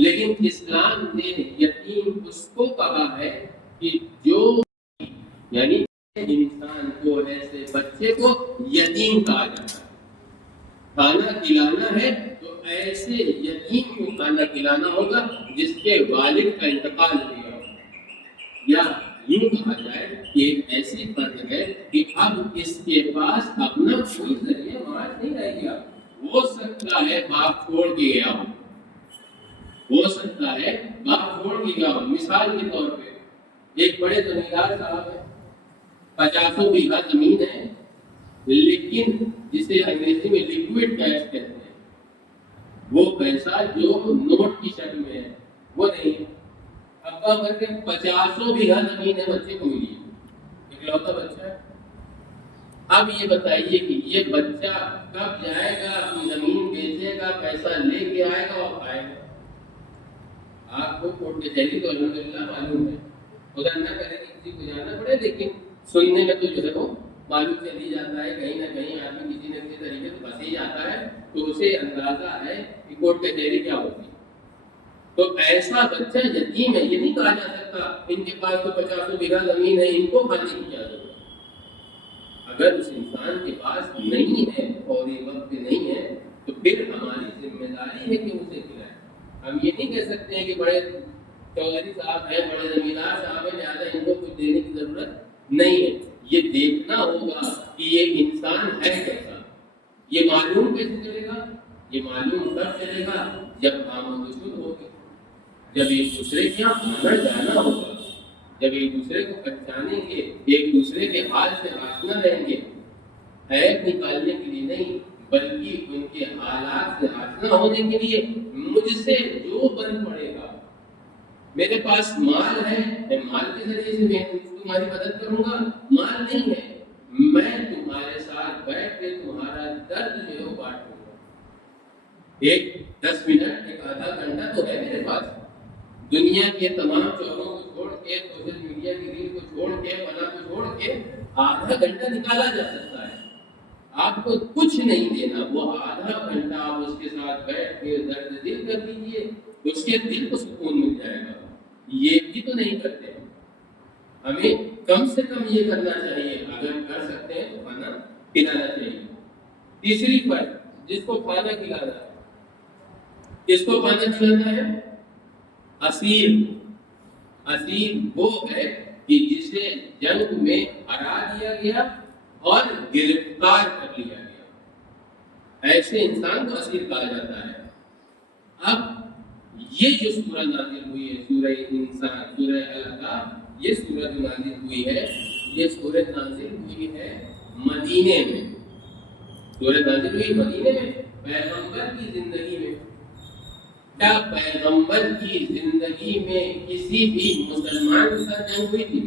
لیکن اسلام نے یتیم اس کو کہا ہے کہ جو یعنی انسان کو ایسے بچے کو یتیم کہا جاتا ہے. کھانا کھلانا ہے تو ایسے یتیم کو کھانا کھلانا ہوگا جس کے والد کا انتقال ہوا ہو. یا یوں کہا جائے کہ ایک ایسی فرد ہے کہ اب اس کے پاس اپنا کوئی ذریعہ معاش نہیں رہ گیا. ہو سکتا ہے باپ چھوڑ کے گیا ہو، ہو سکتا ہے باپ چھوڑ کے گیا ہو. مثال کے طور پہ ایک بڑے زمیندار صاحب ہیں، 50 بیگھہ زمین ہے، لیکن جسے انگریزی میں لیکوڈ کیش کہتے ہیں، وہ پیسہ جو نوٹ کی شکل میں ہے وہ نہیں ہے. ابا کر کے 50 بیگھہ زمین ہے، بچے کو ملی ہے، اکلوتا بچہ ہے. اب یہ بتائیے کہ یہ بچہ کب جائے گا، اپنی زمین بیچے گا، پیسہ لے کے آئے گا اور کھائے گا. آپ کو کوٹ کچہری تو الحمدللہ معلوم ہے، خدا نہ کرے کہ کسی کو جانا پڑے، لیکن سننے میں تو جو ہے وہ معلوم چلی جاتا ہے. کہیں نہ کہیں آدمی کسی نہ کسی طریقے سے پھنس ہی جاتا ہے تو اسے اندازہ ہے کہ کوٹ کچہری کیا ہوتی ہے. تو ایسا بچہ یتیم ہے، یہ نہیں کہا جا سکتا ان کے پاس تو 50 بیگھہ زمین ہے، ان کو کھانے کی کیا ضرورت. اگر اس انسان کے پاس نہیں ہے اور یہ وقت نہیں ہے تو پھر ہماری ذمہ داری ہے کہ اسے کھلائیں. ہم یہ نہیں کہہ سکتے ہیں کہ بڑے چودھری صاحب ہیں، بڑے زمیندار صاحب ہیں، لہٰذا ان کو کچھ دینے کی ضرورت نہیں ہے. یہ دیکھنا ہوگا کہ یہ انسان ہے کیسا. یہ معلوم کیسے چلے گا؟ یہ معلوم تب چلے گا جب آمد وصول ہوگی، جب ایک دوسرے کے یہاں آنا جانا ہوگا، جب ایک دوسرے کو پہچانیں گے، ایک دوسرے کے حال سے آشنا رہیں گے. عیب نکالنے کے لیے نہیں بلکہ ان کے حالات سے آشنا ہونے کے لیے. مجھ سے جو بن پڑے گا، میرے پاس مال ہے، میں مال کے ذریعے سے میں تمہاری مدد کروں گا. مال نہیں ہے، میں تمہارے ساتھ بیٹھ کے تمہارا درد جو ہے وہ بانٹوں گا. ایک 10 منٹ، ایک آدھا گھنٹہ تو ہے میرے پاس. دنیا کے تمام چوروں کو چھوڑ کے، سوشل میڈیا کی ریل کو چھوڑ کے، فلاں کو چھوڑ کے آدھا گھنٹہ نکالا جا سکتا ہے. آپ کو کچھ نہیں دینا، وہ آدھا گھنٹہ آپ اس کے ساتھ بیٹھ کے درد دل کر دیجیے، اس کے دل کو سکون مل جائے گا. یہ بھی تو نہیں کرتے. ہمیں کم سے کم یہ کرنا چاہیے، اگر کر سکتے ہیں تو کھانا کھلانا چاہیے. تیسری فرق، جس کو کھانا کھلانا ہے، کس کو کھانا کھلانا ہے؟ اسیر. اسیر وہ ہے کہ جسے جنگ میں ہرا دیا گیا اور گرفتار کر لیا گیا، ایسے انسان کو اسیر کہا جاتا ہے. اب یہ جو سورہ نازل ہوئی ہے، سورہ انسان، سورہ الحقاف، یہ سورہ جو نازل ہوئی ہے، یہ سورہ نازل ہوئی ہے مدینے میں. سورہ نازل ہوئی مدینے میں، پیغمبر کی زندگی میں. کیا پیغمبر کی زندگی میں کسی بھی مسلمان کے ساتھ جنگ ہوئی تھی؟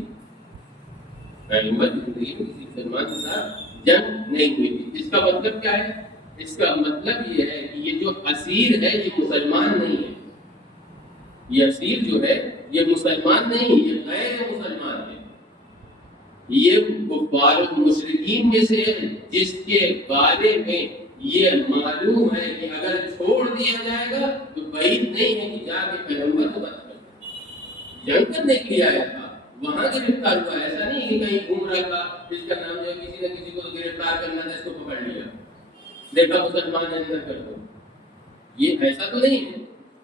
پیغمبر کی زندگی میں کسی مسلمان کے ساتھ جنگ نہیں ہوئی تھی. اس کا مطلب کیا ہے؟ اس کا مطلب یہ ہے کہ یہ جو اسیر ہے یہ مسلمان نہیں ہے. یہ اسیر جو ہے یہ مسلمان نہیں، یہ غیر مسلمان ہے. یہ کفار و مشرکین میں سے جس کے بارے میں یہ معلوم ہے کہ اگر چھوڑ دیا جائے گا تو بعید نہیں ہے کہ جا کے پیغمبر کو بات کرے. جنگ کرنے کے لیے آیا تھا، وہاں گرفتار ہوا. ایسا نہیں کہ کہیں گھوم رہا تھا، جس کا نام جو ہے کسی نہ کسی کو گرفتار کرنا تھا، اس کو پکڑ لیا، دیکھا مسلمان اندر کر دو. یہ ایسا تو نہیں ہے.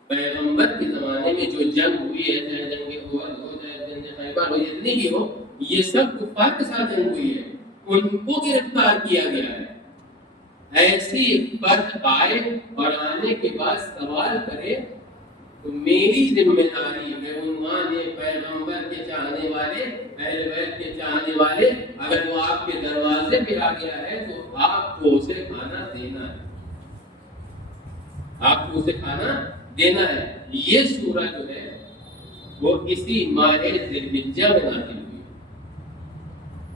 پیغمبر کے زمانے میں جو جنگ ہوئی ہے، چاہے جنگ احد ہو، چاہے جنگ خیبر ہو، جتنی بھی ہو، یہ سب کفار کے ساتھ جنگ ہوئی ہے. ان کو گرفتار کیا گیا ہے. ایسی فرد آئے اور آنے کے بعد سوال کرے تو میری ذمہ داری ہے، عنوان پیغمبر کے چاہنے والے، اہل بیت کے چاہنے والے، اگر وہ آپ کے دروازے پہ آ گیا ہے تو آپ کو اسے کھانا دینا ہے. آپ کو اسے کھانا دینا ہے. یہ سورہ جو ہے وہ اسی ماہ ذی الحجہ میں نازل ہوئی.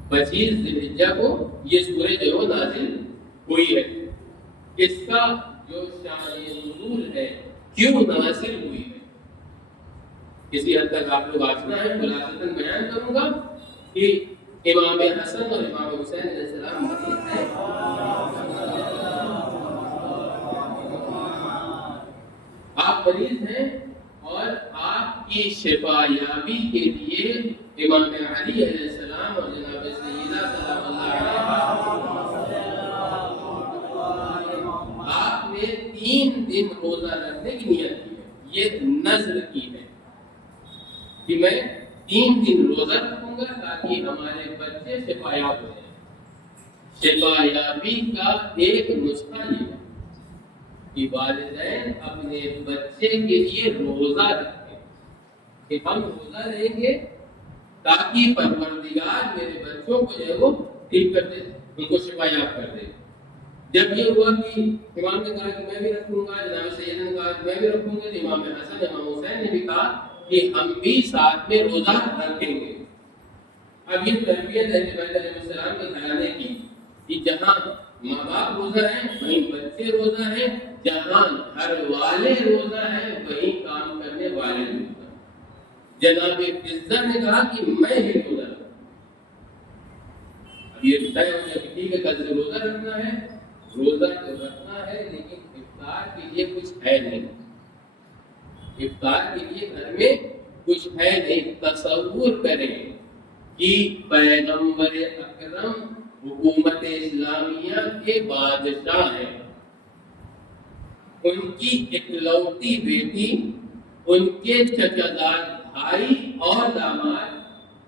25 ذی الحجہ کو یہ سورہ جو ہے وہ نازل ہوئی ہے. اس کا جو شان نزول ہے، کیوں نازل ہوئی ہے، کسی حد تک آپ لوگ آشنا ہے. خلاصتاً بیان کروں گا کہ امام حسن اور امام حسین علیہ السلام مریض ہیں. آپ مریض ہیں اور آپ کی شفا یابی کے لیے امام علی علیہ السلام اور جناب سیدہ سلام اللہ علیہ آپ نے 3 دن روزہ رکھنے کی نیت کی ہے. یہ نذر کی ہے کہ میں 3 دن روزہ رکھوں گا تاکہ ہمارے بچے شفا یاب ہو جائیں. شفا یابی کا ایک نسخہ یہ ہے کہ والدین اپنے بچے کے لیے روزہ رکھیں کہ ہم روزہ رہیں گے تاکہ پروردگار میرے بچوں کو جو ہے وہ ٹھیک کر دے, ان کو شفا یاب کر دے. جب یہ ہوا کہ امام نے کہا کہ میں بھی رکھوں گا, جناب سیدنا نے کہا کہ میں بھی رکھوں گا, تو امام حسن امام حسین نے بھی کہا کہ ہم بھی ساتھ میں روزہ رکھیں گے. اب یہ تربیت اہل بیت علیہ السلام کے گھرانے کی کہ جہاں ماں باپ روزہ ہیں وہیں بچے روزہ ہیں, جہاں گھر والے روزہ ہیں وہیں کام کرنے والے روزہ ہیں. جناب عزت نے کہا کہ میں ہی روزہ رکھوں. اب یہ طے ہو گیا کہ ٹھیک ہے کل سے روزہ رکھنا ہے. روزہ تو رکھنا ہے لیکن افطار کے لیے کچھ ہے نہیں. افطار کے لیے گھر میں کچھ ہے نہیں. تصور کریں کہ پیغمبر اکرم حکومت اسلامیہ کے بادشاہ ہیں, ان کی اکلوتی بیٹی, ان کے چچادار بھائی اور داماد,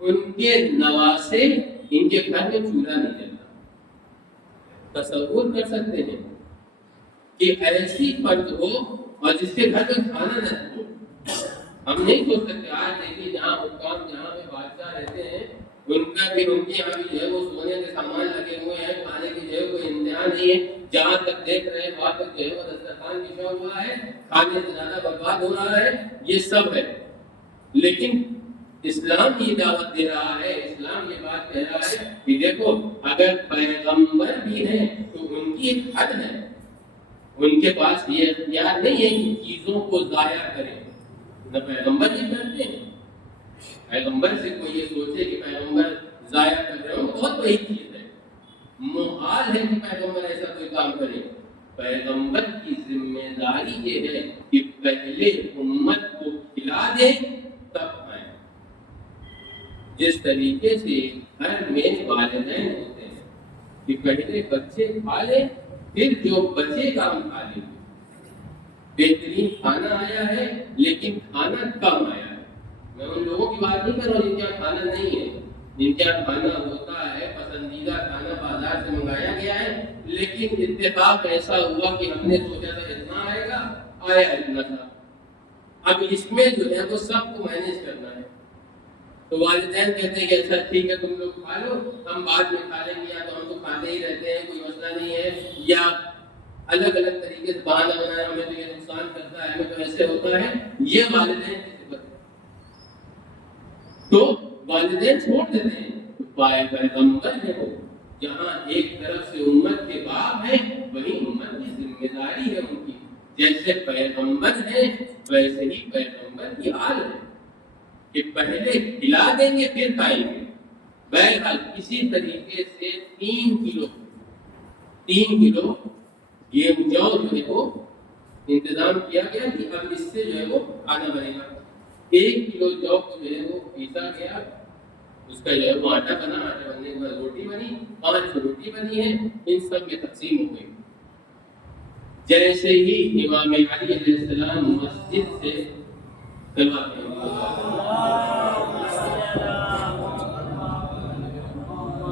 ان کے نواسے, ان کے گھر میں چولہا نہیں جلتا. تصور کر سکتے ہیں کہ ایسی فرد ہو اور جس کے گھر میں کھانا نہ ہو. ہم نہیں سوچ سکتے. آج دیکھیے جہاں حکام, جہاں پہ بادشاہ رہتے ہیں, ان کا بھی, ان کے یہاں بھی جو ہے وہ سونے کے سامان لگے ہوئے ہیں, کھانے کی جو ہے کوئی انتہا نہیں ہے. جہاں تک دیکھ رہے ہیں وہاں تک جو ہے وہ دسترخوان بچھا ہوا ہے, کھانے سے زیادہ برباد ہو رہا ہے. یہ سب ہے. لیکن اسلام یہ دعوت دے رہا ہے, اسلام یہ بات کہہ رہا ہے کہ دیکھو اگر پیغمبر بھی ہیں تو ان کی ایک حد ہے. ان کے پاس یہ اختیار نہیں ہے کہ چیزوں کو ضائع کریں. نہ پیغمبر یہ کرتے ہیں. پیغمبر سے کوئی یہ سوچے کہ پیغمبر ضائع کر رہے ہو, بہت بڑی چیز ہے. محال ہے کہ پیغمبر ایسا کوئی کام کرے. پیغمبر کی ذمہ داری یہ ہے کہ پہلے امت کو کھلا دے تب کھائیں. جس طریقے سے گھر میں والدین ہوتے ہیں کہ پہلے بچے کھا لیں پھر جو بچے کا ہم کھا لیں. بہترین کھانا آیا ہے لیکن کھانا کم آیا ہے. میں ان لوگوں کی بات نہیں کر رہا ہوں جن کا کھانا نہیں ہے, جن کا کھانا ہوتا ہے, پسندیدہ کھانا بازار سے منگایا گیا ہے, لیکن اتفاق ایسا ہوا کہ ہم نے سوچا تھا اتنا آئے گا, آیا اتنا تھا. اب اس میں جو ہے وہ سب کو مینیج کرنا ہے. تو والدین کہتے ہیں کہ اچھا ٹھیک ہے تم لوگ کھا لو, ہم بعد میں کھا لیں گے, یا تو ہم تو کھاتے ہی رہتے ہیں, کوئی مسئلہ نہیں ہے, یا الگ الگ طریقے سے بہانہ بنانا ہمیں تو یہ نقصان کرتا ہے, ہمیں تو ایسے ہوتا ہے. یہ والدین کی صفت ہے. تو والدین چھوڑ دیتے ہیں. پیغمبر ہے وہ, جہاں ایک طرف سے امت کے باپ ہیں وہیں امت کی ذمہ داری ہے ان کی. جیسے پیغمبر ہے ویسے ہی پیغمبر کی آل ہے کہ پہلے کھلا دیں گے پھر کھائیں گے. بہرحال اسی طریقے سے 3 کلو گیم جو ہے وہ انتظام کیا گیا کہ اب اس سے جو ہے وہ کھانا بنے گا. 1 کلو جو ہے وہ پیسا گیا, اس کا جو ہے وہ آٹا بنا, آٹا بننے کے بعد روٹی بنی, 5 روٹی بنی ہے, ان سب میں تقسیم ہو گئی. جیسے ہی امام علی علیہ السلام مسجد سے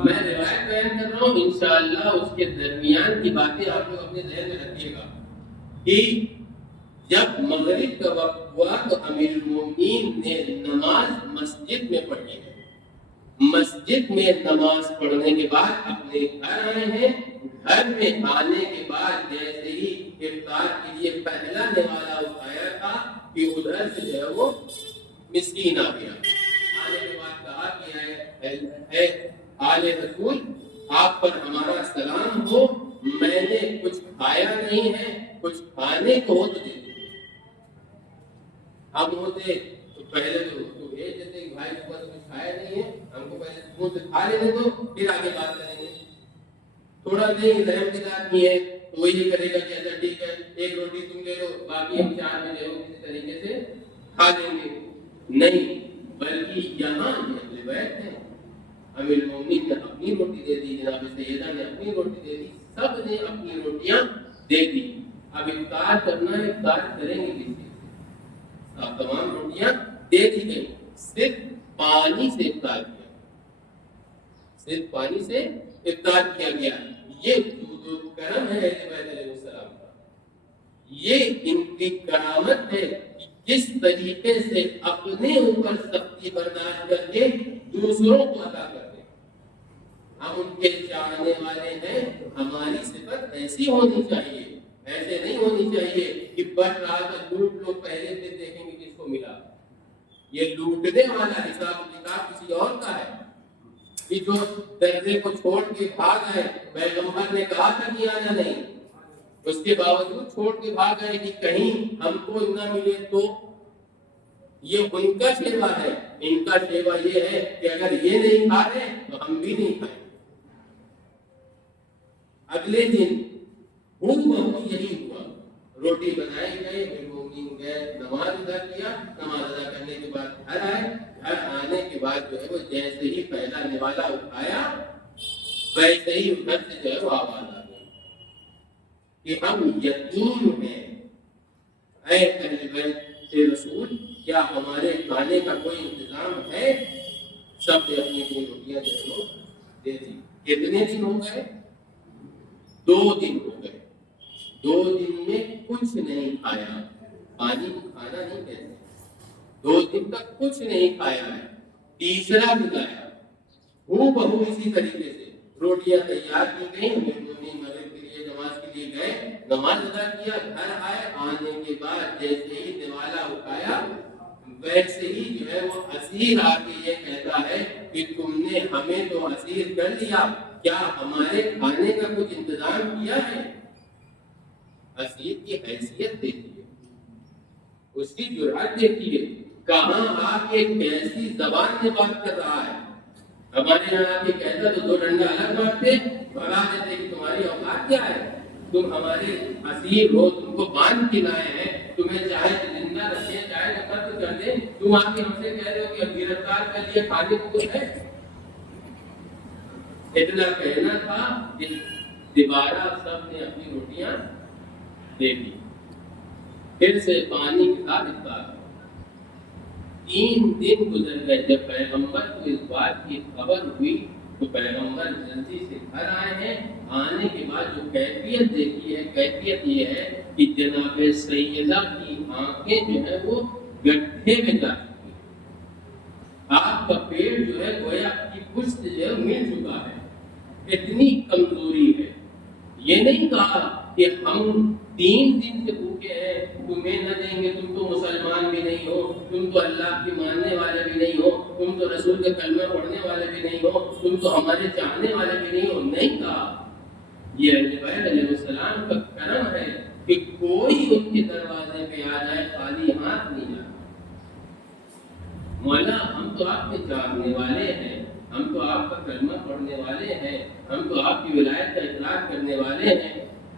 میں روایت بیان کر رہا ہوں, انشاءاللہ اس کے درمیان کی باتیں آپ لوگ اپنے ذہن میں رکھیے گا کہ جب مغرب کا وقت ہوا تو امیر المومنین نے نماز مسجد میں پڑھی ہے. مسجد میں نماز پڑھنے کے بعد اپنے گھر آئے ہیں. گھر میں آنے کے بعد جیسے ہی افطار کے لیے پہلا نوالا اٹھایا تھا کہ ادھر سے جو ہے وہ مسکین آ گیا. آنے کے بعد کہا کہ اے آل رسول, آپ پر ہمارا سلام ہو, میں نے کچھ کھایا نہیں ہے, کچھ کھانے کو ہو تو دے دیجیے. ہم ہوتے تو پہلے تو اس کو بھیج دیتے کہ بھائی اوپر کچھ کھایا نہیں ہے, ہم کو پہلے منہ سے کھا لینے دو پھر آگے بات کریں گے. تھوڑا نہیں رحم دل آدمی ہے تو وہ یہ کرے گا کہ اچھا ٹھیک ہے 1 روٹی تم لے لو, باقی ہم 4 میں لے لو, کسی طریقے سے کھا لیں گے، نہیں، بلکہ یہاں یہ اہل بیت ہیں، امیر المومنین نے اپنی روٹی دے دی، جناب سیدہ نے اپنی روٹی دے دی، سب نے اپنی روٹیاں دے دی۔ اب افطار کرنا ہے، افطار کریں گے کس چیز سے؟ اب تمام روٹیاں دے دی گئی، صرف پانی سے افطار کیا، صرف پانی سے افطار کیا گیا۔ یہ جود و کرم ہے اہل بیت علیہ السلام کا، یہ ان کی کرامت ہے کہ کس طریقے سے اپنے اوپر سختی برداشت کر کے دوسروں کو عطا کرتے ہیں۔ ہم ان کے چاہنے والے ہیں، ہماری صفت ایسی ہونی چاہیے، ایسے نہیں ہونی چاہیے کہ بٹ رہا تھا لوٹ لو، پہلے سے دیکھیں گے کس کو ملا۔ یہ لوٹنے والا حساب کتاب کسی اور کا ہے، کہ جو درجے کو چھوڑ کے بھاگ آئے، پیغمبر نے کہا تھا کہ آنا نہیں، اس کے باوجود چھوڑ کے بھاگ آئے کہ کہیں ہم کو نہ ملے تو۔ یہ ان کا شیوا ہے، ان کا شیوا یہ ہے کہ اگر یہ نہیں کھا رہے تو ہم بھی نہیں کھائیں۔ اگلے دن بہت یہی ہوا، روٹی بنائی گئے، مومنین گئے، نماز ادا کیا، نماز ادا کرنے کے بعد گھر آئے، گھر آنے کے بعد جو ہے وہ جیسے ہی پہلا نوالا اٹھایا ویسے ہی گھر سے جو ہے وہ آواز آ گئی کہ ہم یتیم ہیں، اے اہل بیت رسول، کیا ہمارے کھانے کا کوئی انتظام ہے؟ سب نے اپنی اپنی روٹیاں جو ہے وہ دے دی۔ کتنے دن ہو گئے؟ 2 دن ہو گئے، 2 دن میں کچھ نہیں کھایا، پانی کو کھانا نہیں کہتے، 2 دن تک کچھ نہیں کھایا ہے۔ تیسرا دن آیا، وہ بہو اسی طریقے سے روٹیاں تیار کی گئی، مغرب کے لیے نماز کے لیے گئے، نماز ادا کیا، گھر آئے، آنے کے بعد جیسے ہی نوالا اٹھایا ویسے ہی جو ہے وہ اسیر آ کے یہ کہتا ہے کہ تم نے ہمیں تو اسیر کر لیا، کیا ہمارے کھانے کا کچھ انتظام کیا ہے؟ اسیر کی حیثیت دیکھیے، اس کی جرأت دیکھیے، کہاں آ کے کیسی زبان میں بات کر رہا ہے۔ ہمارے یہاں آ کے کہتا تو 2 ڈنڈا الگ مارتے، بھگا دیتے کہ تمہاری اوقات کیا ہے، تم ہمارے اسیر ہو، تم کو باندھ کے لائے ہیں، تمہیں چاہے تو زندہ رکھیں، چاہے تو قتل کر دیں، تم آ کے ہم سے کہہ رہے ہو کہ گرفتار کر لیے، کھانے کو کچھ ہے؟ اتنا کہنا تھا کہ دوبارہ سب نے اپنی روٹیاں دے دی، پھر سے پانی کے ساتھ افطار۔ 3 دن گزر گئے، جب پیغمبر کو اس بات کی خبر ہوئی تو پیغمبر جلدی سے گھر آئے ہیں۔ آنے کے بعد جو کیفیت دیکھی ہے، کیفیت یہ ہے کہ جناب سیدہ کی آنکھیں جو ہے وہ گڈھے میں جا چکی ہیں، آپ کا پیٹ جو ہے گویا کی پشت جو ہے مل چکا ہے، اتنی کمزوری ہے۔ یہ نہیں کہا کہ ہم 3 دن سے بھوکے ہیں، تمہیں نہ دیں گے، تم تو مسلمان بھی نہیں ہو، تم تو اللہ کے ماننے والے بھی نہیں ہو، تم تو رسول کا کلمہ پڑھنے والے بھی نہیں ہو، تم تو ہمارے چاہنے والے بھی نہیں ہو، نہیں کہا۔ یہ اہل بیت علیہ السلام کا کرم ہے کہ کوئی ان کے دروازے پہ آ جائے خالی ہاتھ نہیں جاتا۔ مولا ہم تو آپ کے چاہنے والے ہیں، ہم تو آپ کا کلمہ پڑھنے والے ہیں، ہم تو آپ کی ولایت کا اقرار کرنے والے ہیں،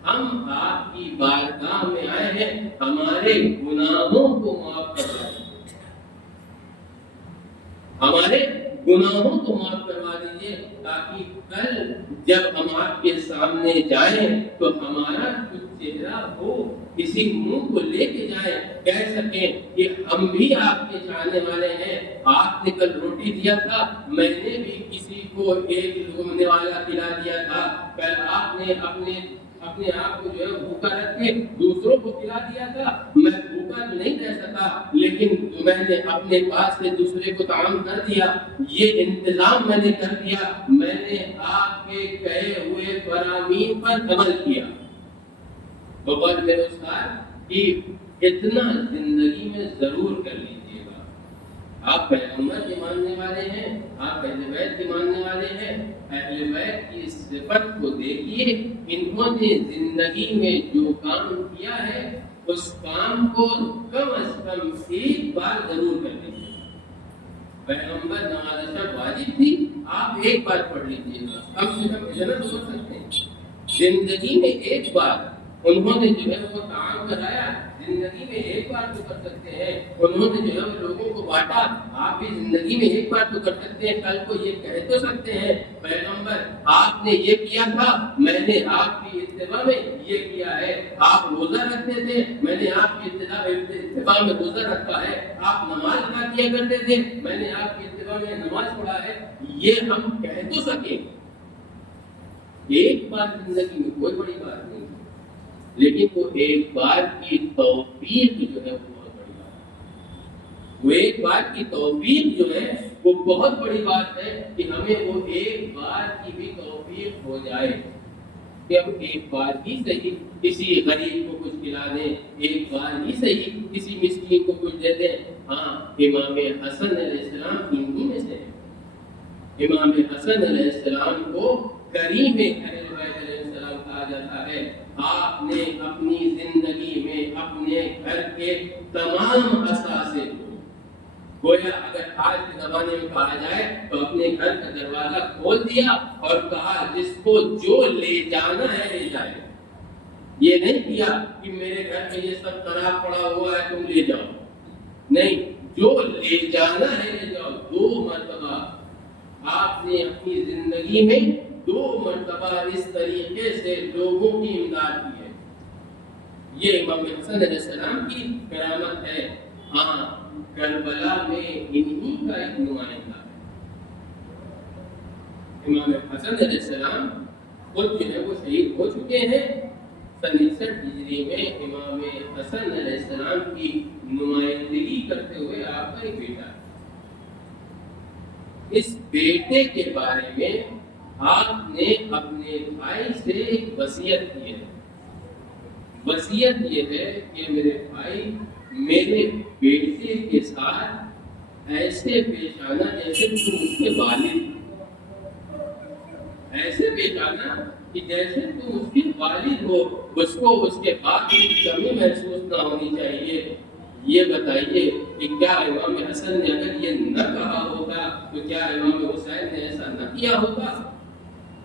ہم آپ کی بارگاہ میں آئے ہیں، ہمارے گناہوں کو معاف کروا دیجیے، ہمارے گناہوں کو معاف کروا دیجیے، تاکہ کل جب ہم آپ کے سامنے جائیں تو ہمارا کچھ چہرہ ہو، کسی منہ کو لے کے جائیں، کہہ سکیں کہ ہم بھی آپ کے چاہنے والے ہیں، آپ نے کل روٹی دیا تھا، میں نے بھی کسی کو ایک لقمے والا کھلا دیا تھا، کل آپ نے اپنے آپ کو جو ہے بھوکا رکھ کے دوسروں کو کھلا دیا تھا، میں بھوکا تو نہیں رہ سکا، لیکن میں نے اپنے پاس سے دوسرے کو طعام کر دیا، یہ انتظام میں نے کر دیا، میں نے آپ کے کہے ہوئے فرامین پر عمل کیا۔ بغیر میرے استاد کہ اتنا زندگی میں ضرور کر لیجیے گا۔ آپ پیغمبر کے ماننے والے ہیں، آپ اہل بیت کے ماننے والے ہیں، اہل بیت کی صفت کو دیکھیے، انہوں نے زندگی میں جو کام کیا ہے اس کام کو کم از کم 1 بار ضرور کر لیجیے۔ پیغمبر نماز شب واجب تھی، آپ 1 بار پڑھ لیجیے گا، کم سے کم اتنا تو کر سکتے ہیں۔ زندگی میں 1 بار انہوں نے جو ہے وہ کام کرایا، زندگی میں ایک بار تو کر سکتے ہیں. انہوں نے جو ہے لوگوں کو بانٹا, آپ بھی زندگی میں ایک بار تو کر سکتے ہیں. کل کو یہ کہہ تو سکتے ہیں پیغمبر آپ نے یہ کیا تھا, میں نے آپ کی اتباع میں یہ کیا ہے. آپ روزہ رکھتے تھے, میں نے آپ کی اتباع میں روزہ رکھا ہے. آپ نماز ادا کیا کرتے تھے, میں نے آپ کی اتباع میں نماز پڑھا ہے. یہ ہم کہہ تو سکیں, ایک بار زندگی میں کوئی بڑی بات نہیں, لیکن وہ ایک بار کی توفیق جو ہے وہ بہت بڑی بات ہے. وہ ایک بار کی توفیق جو ہے وہ بہت بڑی بات ہے کہ ہمیں وہ ایک بار کی بھی توفیق ہو جائے کہ ہم ایک بار ہی صحیح کسی غریب کو کچھ کھلا دیں, ایک بار ہی صحیح کسی مسکین کو کچھ دے دیں. ہاں, امام حسن علیہ السلام انہی میں سے. امام حسن علیہ السلام کو کریم اہل بیت علیہ السلام کہا جاتا ہے. آپ نے اپنی زندگی میں اپنے گھر کے تمام اثاثے کو, گویا اگر آج کے زمانے میں کہا جائے تو اپنے گھر کا دروازہ کھول دیا اور کہا جس کو جو لے جانا ہے لے جائے. یہ نہیں کیا کہ میرے گھر میں یہ سب خراب پڑا ہوا ہے تم لے جاؤ, نہیں, جو لے جانا ہے لے جاؤ. 2 مرتبہ آپ نے اپنی زندگی میں 2 مرتبہ اس طریقے سے لوگوں کی امداد کی ہے. یہ امام حسن علیہ السلام کی کرامت ہے. ہاں, کربلا میں انہی کا ایک نمائندہ ہے. امام حسن علیہ السلام خود جو ہے وہ شہید ہو چکے ہیں. 67 ہجری میں امام حسن علیہ السلام کی نمائندگی کرتے ہوئے آپ کا ایک بیٹا ہے. اس بیٹے کے بارے میں آپ نے اپنے بھائی سے ایک وصیت کی ہے. وصیت یہ ہے کہ میرے بھائی, میرے بیٹے کے ساتھ ایسے پیش آنا جیسے تم اس کے والد, ایسے پیش آنا کہ جیسے تم اس کے والد ہو. اس کو اس کے باپ کی کمی محسوس نہ ہونی چاہیے. یہ بتائیے کہ کیا امام حسن نے اگر یہ نہ کہا ہوتا تو کیا امام حسین نے ایسا نہ کیا ہوتا؟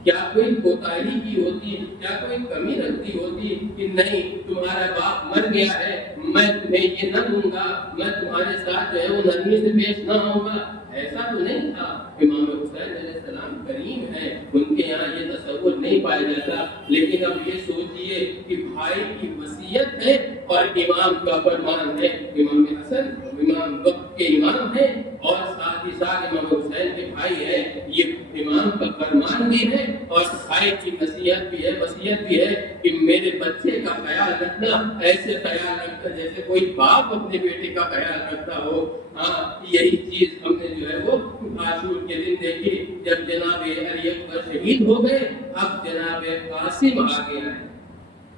کیا کوئی کوتاہی کی ہوتی, کیا کوئی کمی رکھتی ہوتی کہ نہیں تمہارا باپ مر گیا ہے, میں تمہیں یہ نہ دوں گا, میں تمہارے ساتھ جو ہے وہ نرمی سے پیش نہ ہوں گا؟ ایسا تو نہیں تھا. امام حسین علیہ السلام کریم ہے, ان کے یہاں یہ تصور نہیں پایا جاتا. لیکن اب یہ سوچئے کہ بھائی کی وصیت ہے اور امام کا فرمان ہے. امام حسن امام وقت کے امام ہیں اور ساتھ ہی ساتھ امام حسین کے بھائی ہیں. یہ امام کا فرمان بھی ہے اور بھائی کی نصیحت بھی ہے, وصیت بھی ہے کہ میرے بچے کا خیال رکھنا, ایسے خیال رکھنا جیسے کوئی باپ اپنے بیٹے کا خیال رکھتا ہو. ہاں, یہی چیز ہم نے جو ہے وہ عاشور کے دن دیکھی جب جناب علی اکبر شہید ہو گئے. اب جناب قاسم آ گیا ہے.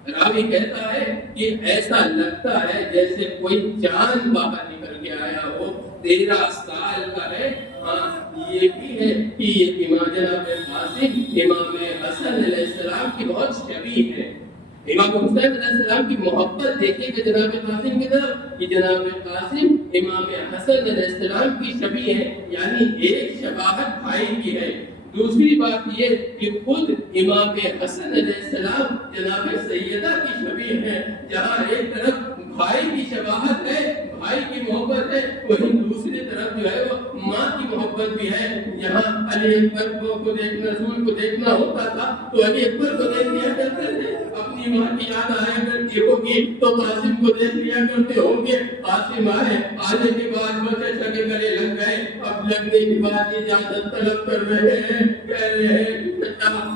راوی کہتا ہے کہ ایسا لگتا ہے جیسے کوئی چاند باہر نکل کے آیا ہو. 13 سال کا ہے. ہاں, یہ بھی ہے کہ یہ امام جناب قاسم امام حسن علیہ السلام کی بہت شبیہ ہے. امام حسین علیہ السلام کی محبت دیکھیے کہ جناب قاسم کی طرف, کہ جناب قاسم امام حسن علیہ السلام کی شبیہ ہے, یعنی ایک شباہت بھائی کی ہے. دوسری بات یہ کہ خود امام حسن علیہ السلام جناب سیدہ کی شبیہ ہے. جہاں ایک طرف بھائی کی شباہت ہے, بھائی کی محبت ہے, وہیں دوسری طرف جو ہے وہ ماں کی محبت بھی ہے. یہاں علی اکبر کو دیکھنا, رسول کو دیکھنا ہوتا تھا تو علی اکبر کو دیکھ لیا کرتے تھے. اپنی ماں کی یاد آیا کرتی ہوگی تو قاسم کو دیکھ لیا کرتے ہوں گے. قاسم آئے, آنے کے بعد بچے سگے گلے لگ گئے. اب لگنے کے بعد اجازت طلب کر رہے ہیں, کہہ رہے ہیں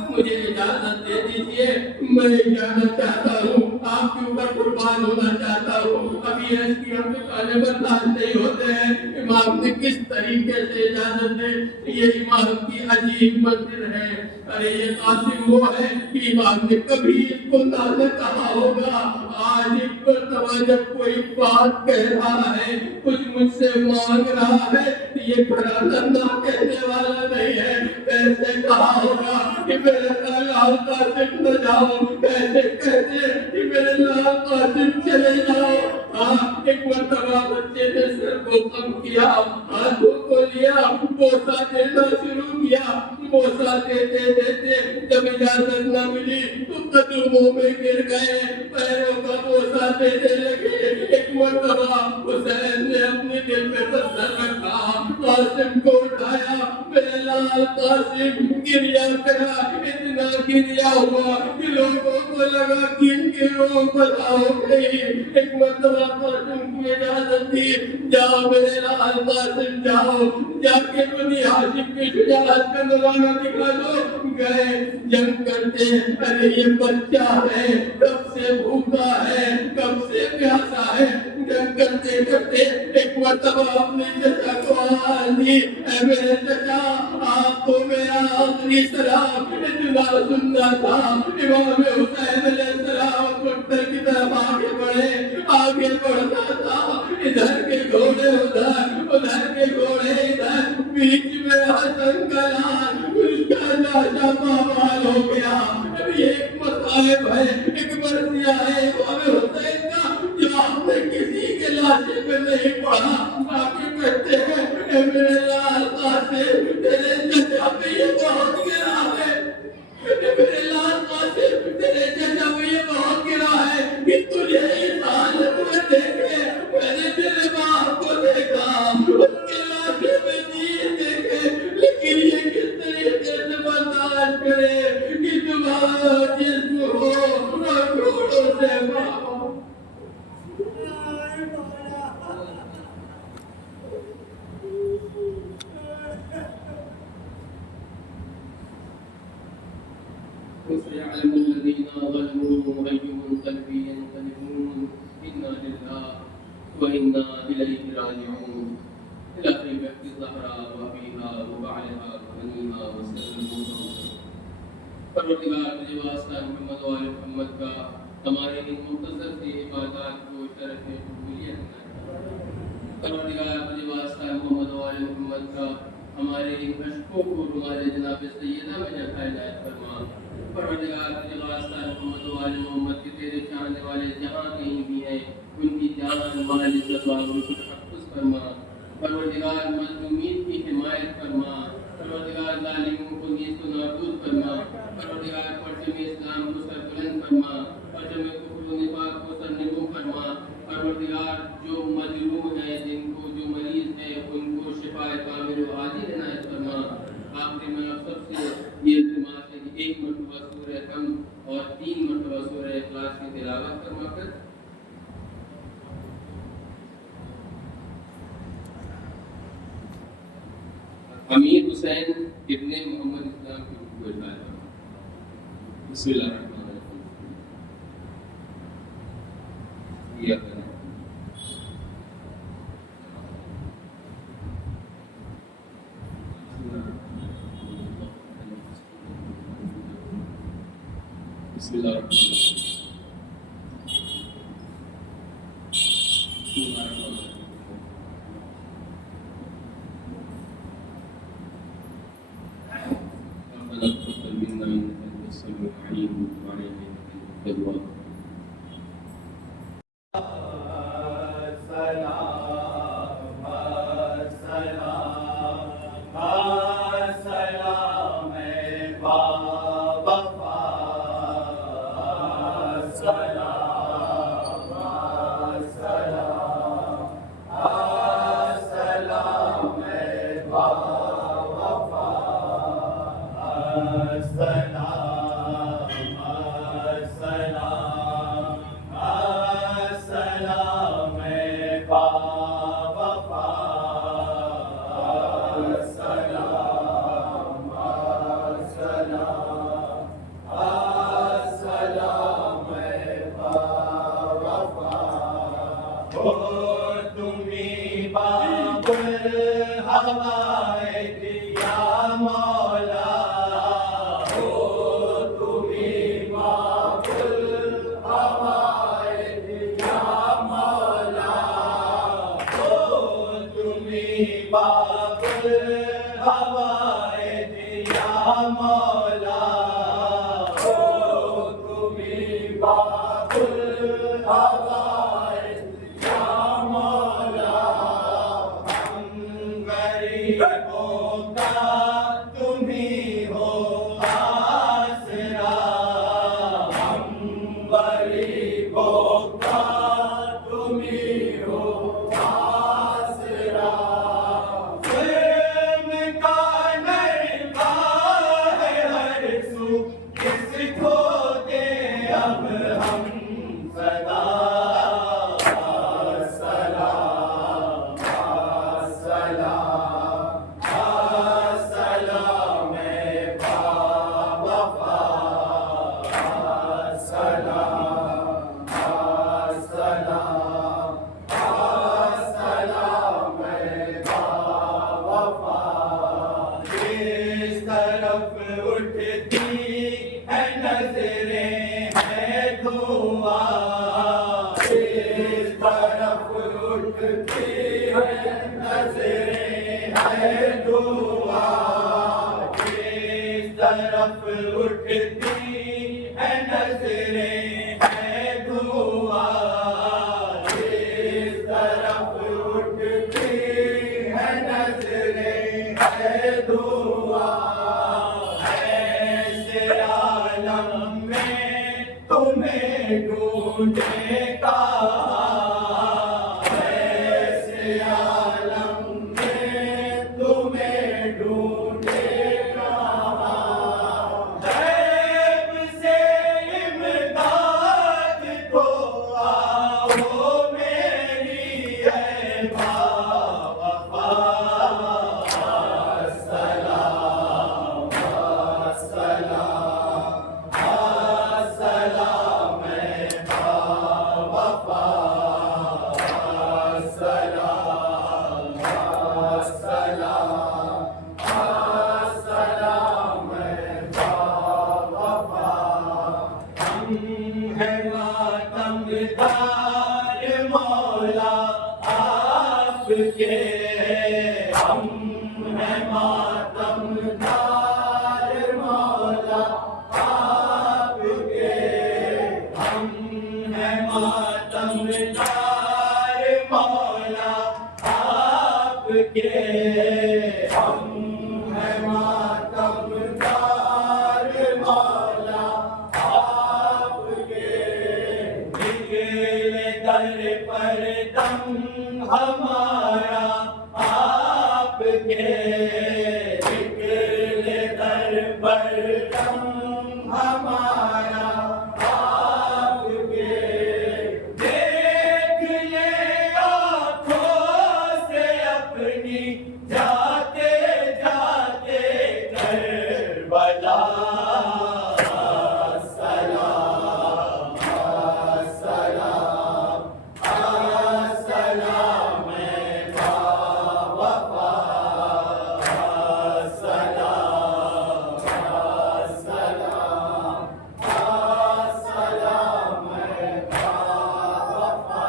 مجھے اجازت دے دیجیے, میں اجازت چاہتا ہوں, آپ کے اوپر قربان ہونا چاہتا ہوں. ابھی اس کی ہم کانے برداشت نہیں ہوتے ہیں. امام نے کس طریقے سے اجازت دے, یہ امام کی عجیب منزل ہے. ارے یہ قاسم وہ ہے کہ امام نے کبھی اس کو نہ کہا ہوگا. آج ایک مرتبہ جب کوئی بات کہہ رہا ہے, کچھ مجھ سے مانگ رہا ہے, یہ گھرانہ نہ کہنے والا نہیں ہے. ایسے کہا ہوگا کہ میرے لال قاسم نہ جاؤ, ایسے کہتے کہ میرے لال قاسم چلے جاؤ. ایک مرتبہ بچے نے سر کو کم کیا, ہاتھوں کو لیا، بوسہ دینا شروع کیا، بوسہ دیتے دیتے جب اجازت نہ ملی تو قدموں میں گر گئے، پیروں کا بوسہ دینے لگے۔ ایک مرتبہ حسین نے اپنے دل میں پتھر رکھا، قاسم کو اٹھایا، میرے لال قاسم گریا کرا، اتنا گریا ہوا کہ لوگوں کو لگا کہ ان کی روح بتا ہو گئی۔ ایک مرتبہ قاسم کو اجازت دی، جاؤ میرے لال قاسم جاؤ، جا کے بنی ہاشم کی شجاعت کا نظارہ دکھا دو۔ گئے جنگ کرتے، ارے یہ بچہ ہے، کب سے بھوکا ہے، کب سے پیاسا ہے، جنگ کرتے کرتے ایک مرتبہ اپنے چچا کو آواز دی، اے میرے چچا آپ کو میرا آخری سلام اتنا سننا تھا۔ امام حسین علیہ السلام پتھر کی طرف آگے بڑھے، آگے بڑھتا تھا، ادھر کے گھوڑے ادھر کے گھوڑے ادھر، بیچ میں حسن کا لال، اس کا لاشا پامال ہو گیا۔ اب یہ ایک مصائب ہے، ایک مرثیہ ہے امام حسین کا، جو آپ نے کسی کے لاشے میں نہیں پڑھا۔ آگے کہتے ہیں اے میرے لال قاسم تیرے چچا پہ یہ بہت گرا ہے، اے میرے لال قاسم تیرے چچا پہ یہ بہت گرا ہے کہ تجھے اس حالت میں دیکھے۔ میں نے تیرے باپ کو دیکھا، اس کے لاشے میں دین دیکھے، لیکن یہ کس طریقے سے برداشت کرے کہ تمہارا جسم ہو اور گھوڑوں سے ماما۔ وسيعلم الذين ظلموا أي منقلب ينقلبون إنا لله وإنا إليه راجعون إلى خيبة الزهراء وأبيها وبعلها وبنيها وسلموا پروردگار تجھے واسطہ محمد و آل محمد کا ہمارے ان مختصر سی عبادات کو شرف قبولیت میں، پروردگار تجھے واسطہ محمد و آل محمد کا ہمارے ان اشکوں کو ہمارے جناب سیدہ میں جگہ عنایت فرما۔ پروردگار تجھے واسطہ محمد و آل محمد کے تیرے چاہنے والے جہاں کہیں بھی ہیں، ان کی جان مال عزت و آبرو کو تحفظ فرما۔ پروردگار مظلومین کی حمایت فرما، پروردگار ظالموں کو نیست و نابود فرما، پروردگار پرچم اسلام کو سربلند فرما، پرچم کفر و نفاق کو سرنگوں فرما۔ پروردگار جو مظلوم ہیں، جن کو جو مریض ہیں، ان کو شفا کامل و عاجل عنایت فرما۔ آخری میں آپ سب سے یہ التماس ہے کہ ایک مرتبہ سورہ حمد اور 3 مرتبہ سورہ اخلاص کی تلاوت فرما کر امیر حسین ابن محمد اسلام کی رکوع ارشاد فرما۔ بسم اللہ الرحمن الرحیم۔ یہ کریں بسم اللہ الرحمن الرحیم۔ غریب غریبوں کا تم ہی ہو آسرا، ہم غریبوں کا تم ہی ہو آسرا، ظلم کا نربا ہے ہر سو، کس کو دے اب ہم صدا، سلام سلام سلام باوفا، سلام سلام سلام باوفا، کس طرف اٹھتی ہے نظریں ہے دعا، کس طرف اٹھتی ہے نظریں ہے دعا، کس طرف اٹھتی ہے نظریں ہے دعا، کس طرف اٹھتی ہے نظریں ہے دعا، ایسے عالم میں تمہیں ڈھونڈے کا، ایسے عالم میں تمہیں ڈھونڈے کا، غیب سے امداد کو آؤ میری اے باوفا، سلام سلام سلام باوفا، سلام سلام سلام باوفا، ہم ہیں ماتم دار مولا آپ کے، ہم ہیں ماتم دار مولا آپ کے، ہم ہیں ماتم دار مولا آپ کے، ہم ہیں ماتم دار مولا آپ کے، نکلے در پر دم ہمارا آپ کے، نکلے در پر دم ہمارا آپ کے، دیکھ لے آنکھوں سے اپنی جاتے جاتے کربلا، سلام سلام سلام باوفا، سلام سلام سلام باوفا،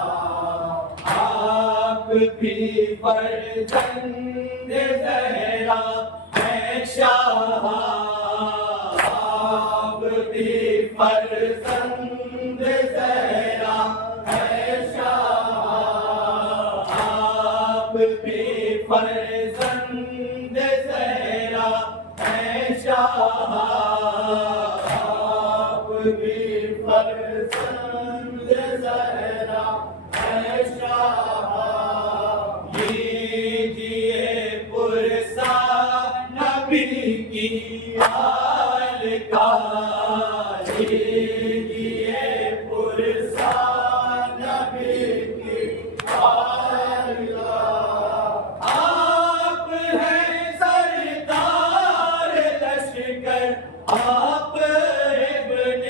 آپ بھی فرزند زہرا ہیں شاہ، آپ بھی فرزند زہرا ہیں شاہ، آپ بھی فرزند زہرا ہیں شاہ، آپ بھی فرزند زہرا ہیں شاہ، لیجیے پرسا نبی کی آل کا، لیجیے پرسا نبی کی آل کا، آپ ہیں سردار لشکر، آپ ابن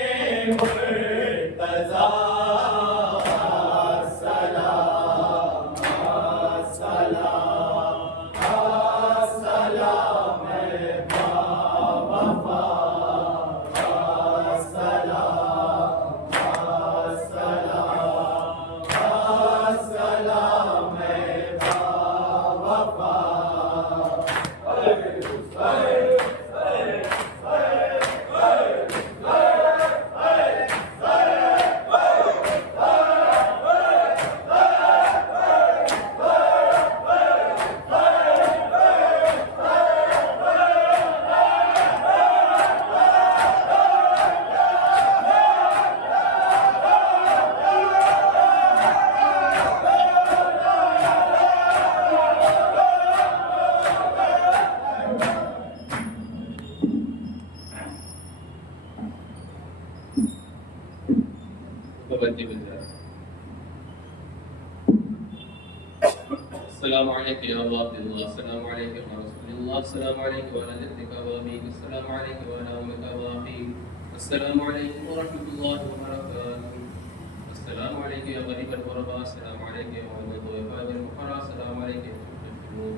السلام عليك يا عبد الله، السلام عليك يا رسول الله، السلام عليك وعلى جدك وأبيك، السلام عليك وعلى أمك وأخيك، السلام عليكم ورحمة الله وبركاته. السلام عليك يا غريب الغرباء، السلام عليك يا مولد الضيفاء الفقراء، السلام عليك يا شرف الجنود،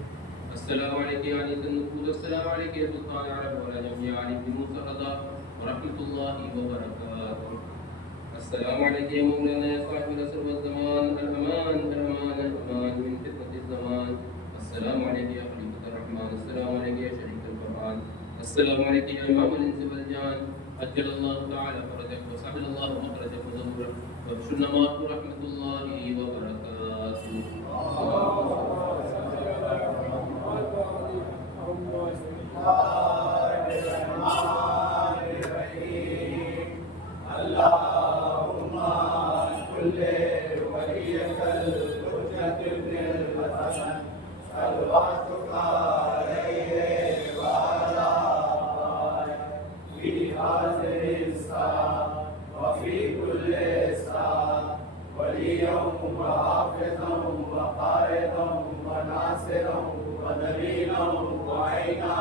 السلام عليك يا عزيز النفوذ، السلام عليك يا سلطان العرب وعلى جميع علي بن موسى الرضا ورحمة الله وبركاته. السلام عليك يا مولانا يا صاحب العصر والزمان، الأمان الأمان الأمان من فتنة الزمان. السلام عليك يا خليفة الرحمن، السلام عليك يا شريك القرآن، السلام عليك يا إمام الإنس والجان. أجل الله تعالى فرجك وسهل الله مخرجك وظهورك وابشرنا معه رحمة الله وبركاته. اللهم كل وليك الحجة بن الحسن صلواتك عليه وعلى آله في هذه الساعة وفي كل ساعة وليا وحافظا وقائدا وناصرا ودليلا وعينا